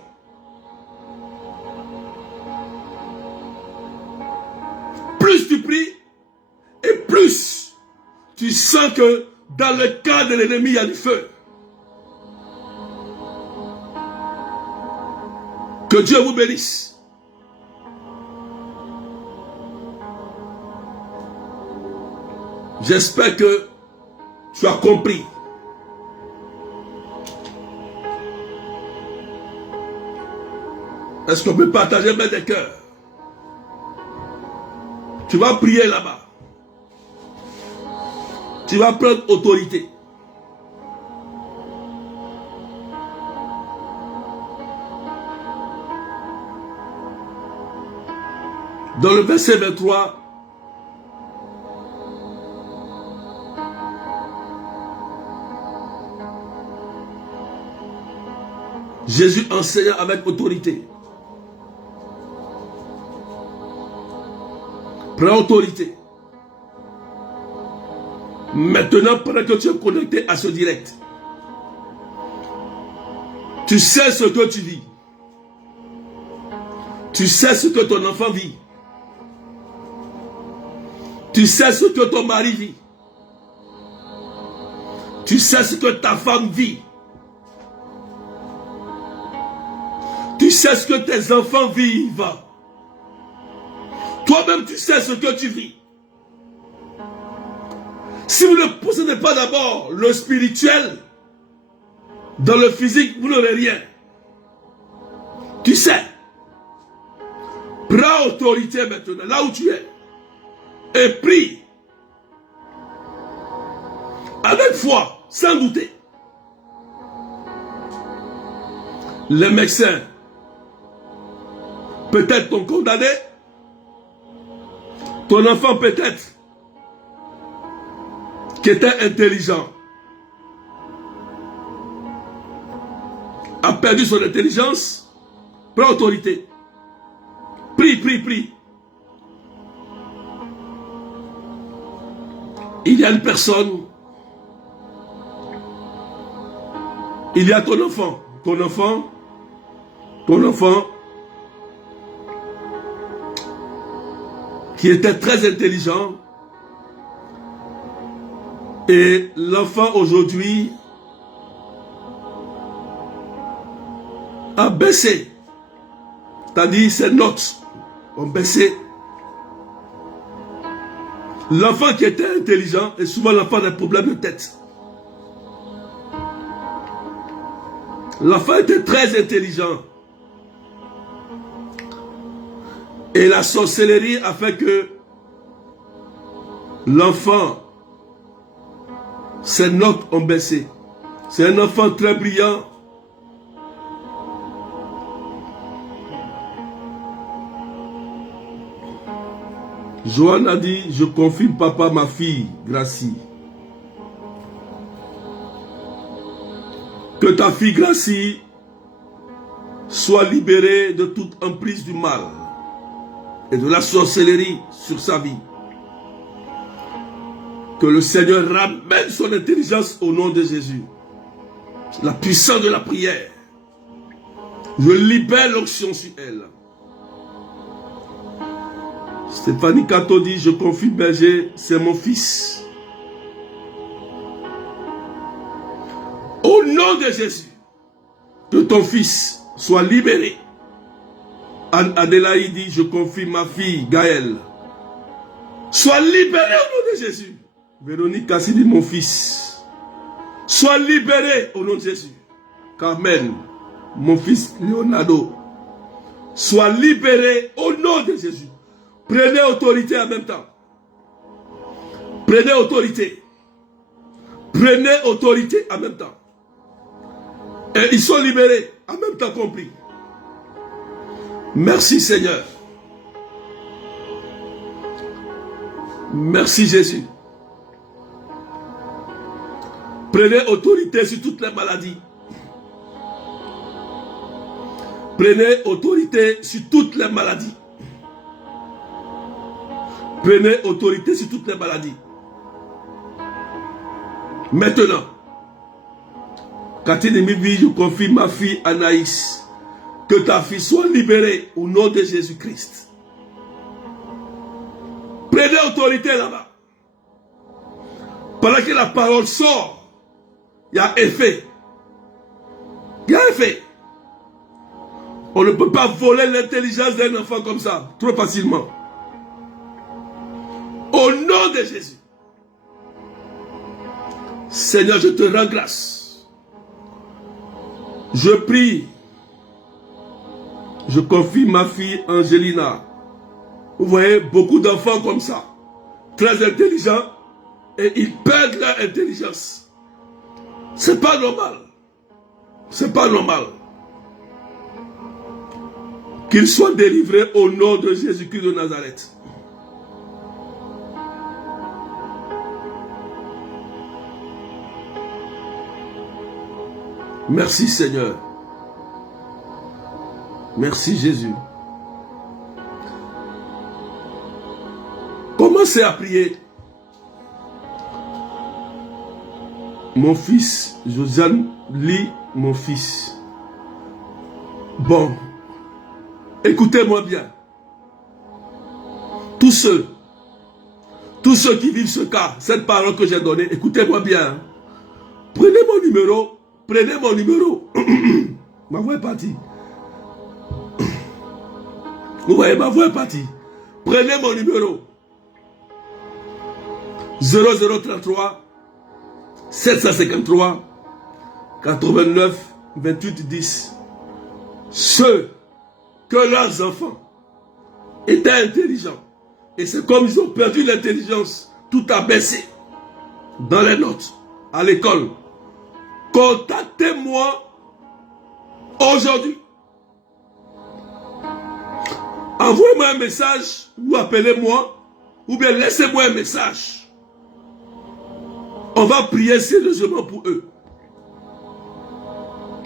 Plus tu pries, et plus tu sens que dans le camp de l'ennemi, il y a du feu. Que Dieu vous bénisse. J'espère que tu as compris. Est-ce qu'on peut partager même des cœurs? Tu vas prier là-bas. Tu vas prendre autorité. Dans le verset 23, Jésus enseignant avec autorité. Prends autorité. Maintenant, pendant que tu es connecté à ce direct, tu sais ce que tu vis. Tu sais ce que ton enfant vit. Tu sais ce que ton mari vit. Tu sais ce que ta femme vit. Tu sais ce que tes enfants vivent. Toi-même, tu sais ce que tu vis. Si vous ne possédez pas d'abord le spirituel, dans le physique, vous n'aurez rien. Tu sais. Prends autorité maintenant, là où tu es. Et prie. Avec foi, sans douter. Les médecins peut-être t'ont condamné. Ton enfant peut-être qui était intelligent a perdu son intelligence. Prends autorité. Prie, prie, prie. Il y a une personne. Il y a ton enfant. Ton enfant. Qui était très intelligent. Et l'enfant aujourd'hui a baissé. C'est-à-dire ses notes ont baissé. L'enfant qui était intelligent est souvent l'enfant des problèmes de tête. L'enfant était très intelligent. Et la sorcellerie a fait que l'enfant, ses notes ont baissé. C'est un enfant très brillant. Joanne a dit, je confirme papa, ma fille, Gracie. Que ta fille Gracie soit libérée de toute emprise du mal et de la sorcellerie sur sa vie. Que le Seigneur ramène son intelligence au nom de Jésus. La puissance de la prière. Je libère l'onction sur elle. Stéphanie Cato dit, je confie berger, c'est mon fils. Au nom de Jésus, que ton fils soit libéré. Anne Adélaïde dit, je confie ma fille, Gaëlle. Sois libéré au nom de Jésus. Véronique Cassi dit, mon fils. Sois libéré au nom de Jésus. Carmen, mon fils Leonardo. Sois libéré au nom de Jésus. Prenez autorité en même temps. Prenez autorité. Prenez autorité en même temps. Et ils sont libérés en même temps qu'on prie. Merci Seigneur. Merci Jésus. Prenez autorité sur toutes les maladies. Prenez autorité sur toutes les maladies. Prenez autorité sur toutes les maladies. Maintenant, Catherine Mibi, je confie ma fille Anaïs. Que ta fille soit libérée au nom de Jésus-Christ. Prenez autorité là-bas. Pendant que la parole sort, il y a effet. Il y a effet. On ne peut pas voler l'intelligence d'un enfant comme ça, trop facilement. Au nom de Jésus. Seigneur, je te rends grâce. Je prie. Je confie ma fille Angelina. Vous voyez, beaucoup d'enfants comme ça, très intelligents, et ils perdent leur intelligence. C'est pas normal. C'est pas normal. Qu'il soit délivré au nom de Jésus-Christ de Nazareth. Merci Seigneur. Merci Jésus. Commencez à prier. Mon fils, Josiane, lis mon fils. Bon, écoutez-moi bien. Tous ceux qui vivent ce cas, cette parole que j'ai donnée, écoutez-moi bien. Prenez mon numéro. Prenez mon numéro. Ma voix est partie. Vous voyez, ma voix est partie. Prenez mon numéro. 0033 753 89 28 10. Ceux que leurs enfants étaient intelligents. Et c'est comme ils ont perdu l'intelligence. Tout a baissé. Dans les notes. À l'école. Contactez-moi aujourd'hui. Envoyez-moi un message ou appelez-moi ou bien laissez-moi un message. On va prier sérieusement pour eux.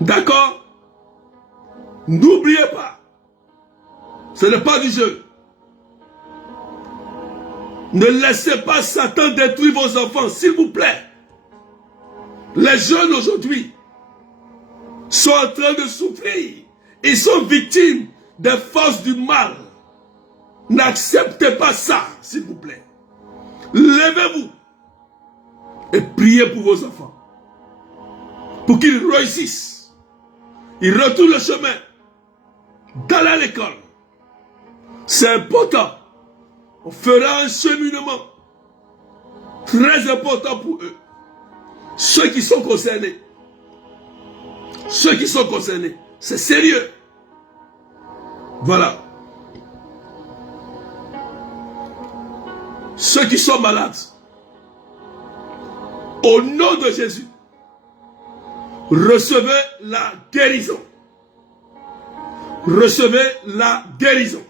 D'accord? N'oubliez pas, ce n'est pas du jeu. Ne laissez pas Satan détruire vos enfants, s'il vous plaît. Les jeunes aujourd'hui sont en train de souffrir. Ils sont victimes des forces du mal. N'acceptez pas ça, s'il vous plaît. Levez-vous et priez pour vos enfants. Pour qu'ils réussissent. Ils retournent le chemin. D'aller à l'école. C'est important. On fera un cheminement très important pour eux. Ceux qui sont concernés. Ceux qui sont concernés. C'est sérieux. Voilà. Ceux qui sont malades. Au nom de Jésus. Recevez la guérison. Recevez la guérison.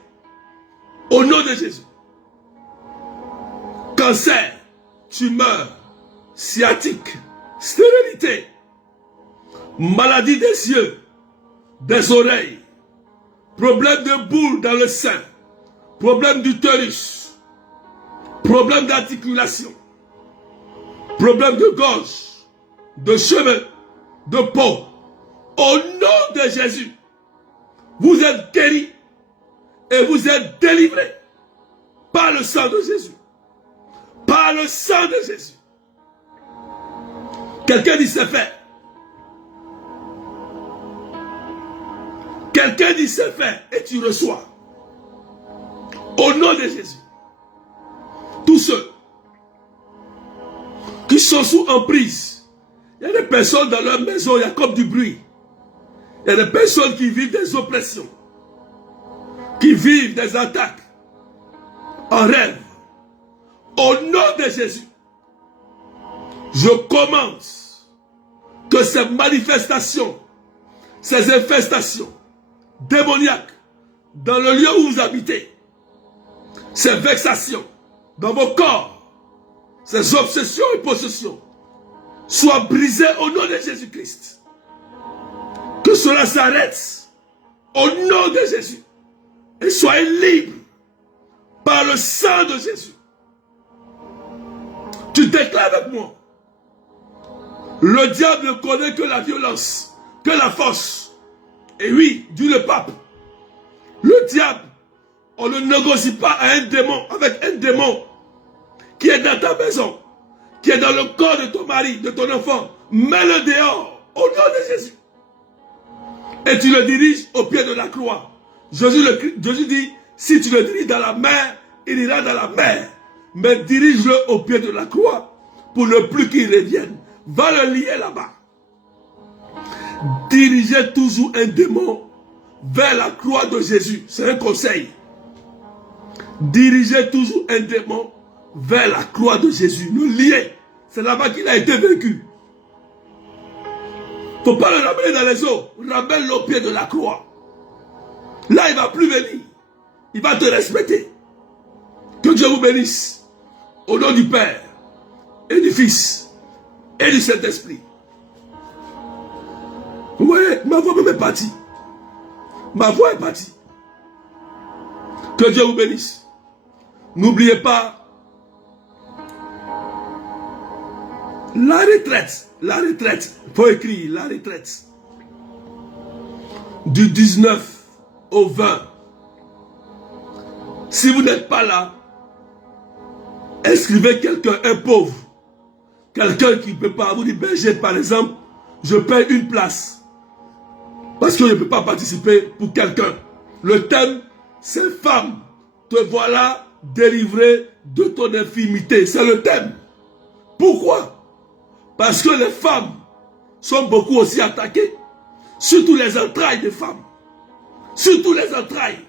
Au nom de Jésus. Cancer, tumeur, sciatique, stérilité, maladie des yeux, des oreilles, problème de boule dans le sein, problème d'utérus, problème d'articulation, problème de gorge, de cheveux, de peau. Au nom de Jésus, vous êtes guéris et vous êtes délivrés par le sang de Jésus. Par le sang de Jésus. Quelqu'un dit c'est fait. Quelqu'un dit c'est fait et tu reçois. Au nom de Jésus. Tous ceux qui sont sous emprise. Il y a des personnes dans leur maison, il y a comme du bruit. Il y a des personnes qui vivent des oppressions. Qui vivent des attaques. En rêve. Au nom de Jésus, je commence que ces manifestations, ces infestations démoniaques dans le lieu où vous habitez, ces vexations dans vos corps, ces obsessions et possessions, soient brisées au nom de Jésus-Christ. Que cela s'arrête au nom de Jésus et soyez libres par le sang de Jésus. Tu déclares avec moi. Le diable ne connaît que la violence, que la force. Et oui, dit le pape. Le diable, on ne négocie pas avec un démon qui est dans ta maison, qui est dans le corps de ton mari, de ton enfant. Mets-le dehors, au nom de Jésus. Et tu le diriges au pied de la croix. Jésus dit, si tu le diriges dans la mer, il ira dans la mer. Mais dirige-le au pied de la croix pour ne plus qu'il revienne. Va le lier là-bas. Dirigez toujours un démon vers la croix de Jésus. C'est un conseil. Dirigez toujours un démon vers la croix de Jésus. Le lier. C'est là-bas qu'il a été vaincu. Il ne faut pas le ramener dans les eaux. Ramène-le au pied de la croix. Là, il ne va plus venir. Il va te respecter. Que Dieu vous bénisse. Au nom du Père et du Fils et du Saint-Esprit. Vous voyez, ma voix même est partie. Ma voix est partie. Que Dieu vous bénisse. N'oubliez pas la retraite. La retraite. Il faut écrire la retraite. Du 19 au 20. Si vous n'êtes pas là, inscrivez quelqu'un, un pauvre. Quelqu'un qui ne peut pas. Vous dites, berger, par exemple, je paye une place. Parce que je ne peux pas participer pour quelqu'un. Le thème, c'est femme. Te voilà délivré de ton infirmité. C'est le thème. Pourquoi? Parce que les femmes sont beaucoup aussi attaquées. Surtout les entrailles des femmes. Surtout les entrailles.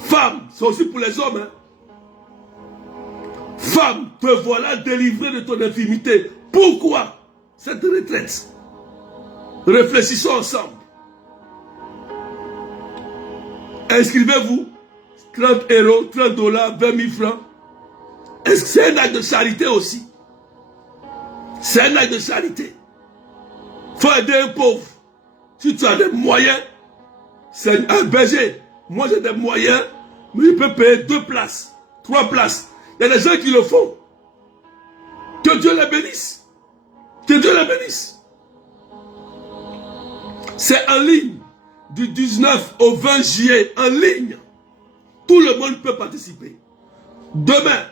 Femmes, c'est aussi pour les hommes. Hein. Femme, te voilà délivré de ton infirmité. Pourquoi cette retraite? Réfléchissons ensemble. Inscrivez-vous. 30 euros, 30 $, 20 000 francs. Est-ce que c'est un acte de charité aussi? C'est un acte de charité. Il faut aider un pauvre. Si tu as des moyens, c'est un berger. Moi j'ai des moyens, mais je peux payer 2 places, 3 places. Il y a des gens qui le font. Que Dieu les bénisse. Que Dieu les bénisse. C'est en ligne. Du 19 au 20 juillet, en ligne. Tout le monde peut participer. Demain,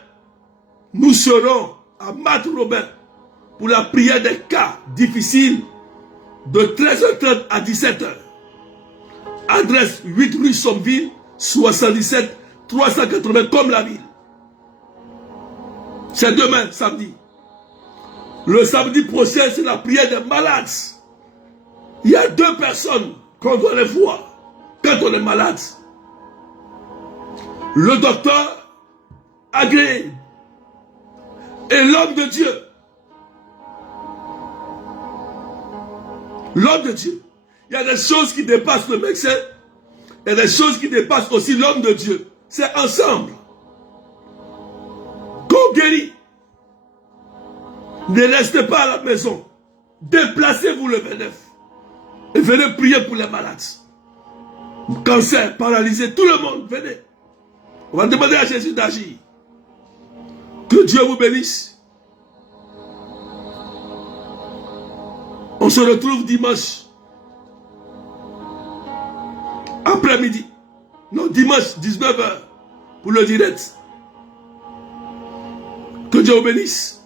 nous serons à Mat-Robin pour la prière des cas difficiles de 13h30 à 17h. Adresse 8 rue Sommeville, 77 380 comme la ville. C'est demain, samedi. Le samedi prochain, c'est la prière des malades. Il y a 2 personnes qu'on doit les voir quand on est malade. Le docteur agréé et l'homme de Dieu. L'homme de Dieu. Il y a des choses qui dépassent le médecin. Il y a des choses qui dépassent aussi l'homme de Dieu. C'est ensemble qu'on guérit. Ne restez pas à la maison. Déplacez-vous le 29. Et venez prier pour les malades. Cancer, paralysé, tout le monde, venez. On va demander à Jésus d'agir. Que Dieu vous bénisse. On se retrouve dimanche. Après-midi. Non, dimanche, 19h. Pour le direct. Que Dieu vous bénisse.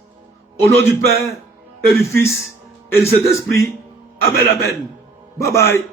Au nom du Père et du Fils et du Saint-Esprit. Amen, amen. Bye bye.